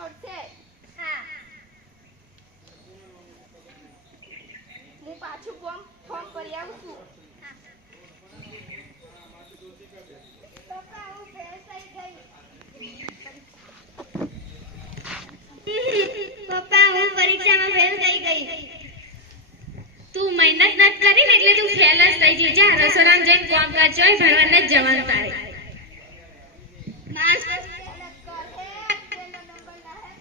મળશે હું. પાછું ફોર્મ ફોર્મ ભરી આવું છું પપ્પા હું થઈ ગઈ. તું મહેનત ન કરી એટલે તું ફેલ જ થઈ ગઈ. જા રસોડામાં જઈને કામ કરજો ભણવાને જ જવાનું તારે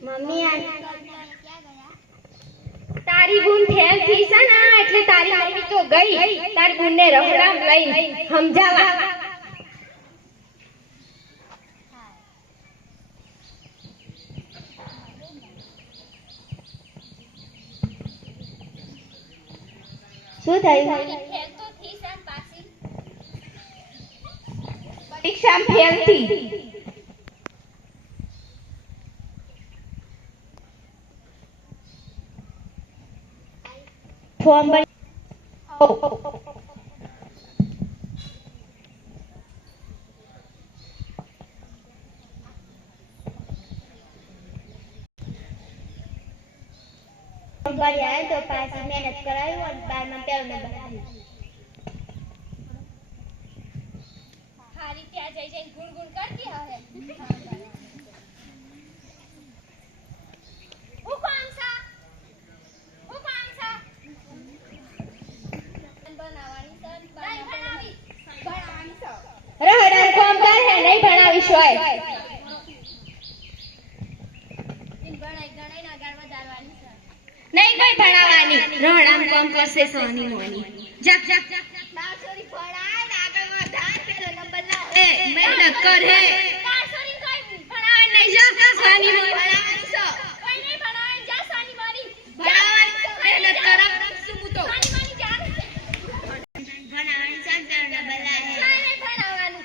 મમ્મી આ તારી બૂન ફેલ થઈ છે ને એટલે તારી મમ્મી તો ગઈ તારી બૂનને રખડામ લઈ સમજાવા શું થયું? પરીક્ષામાં ફેલ થઈ ફોર્મ ભરી ફોર્મ ભરી આવ્યો તો પાછી મહેનત કરાવી અને બારમાં પહેલો નંબર આવ્યો હારી ત્યાં જઈ જઈને ગુણગુણ કરતી હવે હું કામ છે હું કામ છે બનાવવાની છે નહીં બનાવી બનાવવાની છે રહડા હે નહીં ભણાવીશ હોય. નહીં કોઈ ભણાવવાની રહડામ કામ કરશે સોની મોની. જપ જપ જપ બાસુરી ભણાય આગળ વધાર પેલો નંબર લાવ. એ મહેનત કર હે તારસોરી કઈ ભણાવે નહીં જા જા સોની મોની ભણાવવાની છે કોઈ નહીં ભણાવે જા સોની મોની ભણાવવાની છે મહેનત કર શું હું તો સોની મોની જા ભણાવવાની છે ને પેલો નંબર લાવે નહીં ભણાવવાનું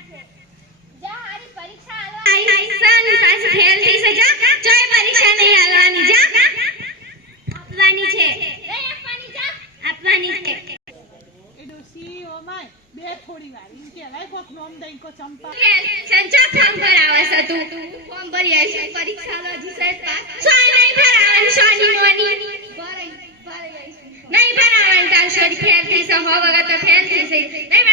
હારી પરીક્ષા આલવા આઈ આઈ સાની પાછી ફેલ થઈ છે જા ચોય પરીક્ષા નહીં આલવાની જા આપવાની છે આપવાની છે ડોસી ઓ માય બે થોડી વાર એમ કહેવાય કોક નોમ દઈ કો ચંપા સંચો ફોર્મ ભરાવે છે તું ફોર્મ ભરી આવીશ પરીક્ષા નો હજી સાહેબ પાસ ચોય નહીં ભરાવાનું સોની મોની ભરાઈ ભરાઈ નહીં ભરાવાનું તાર સોરી ફેલ થઈ છે હો વગર તો ફેલ થઈ છે નહીં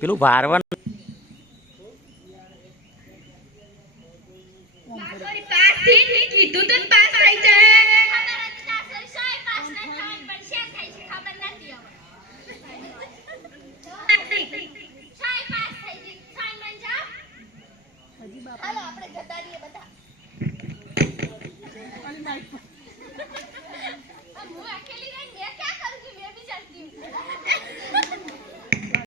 પેલું ભારવન કીધું તો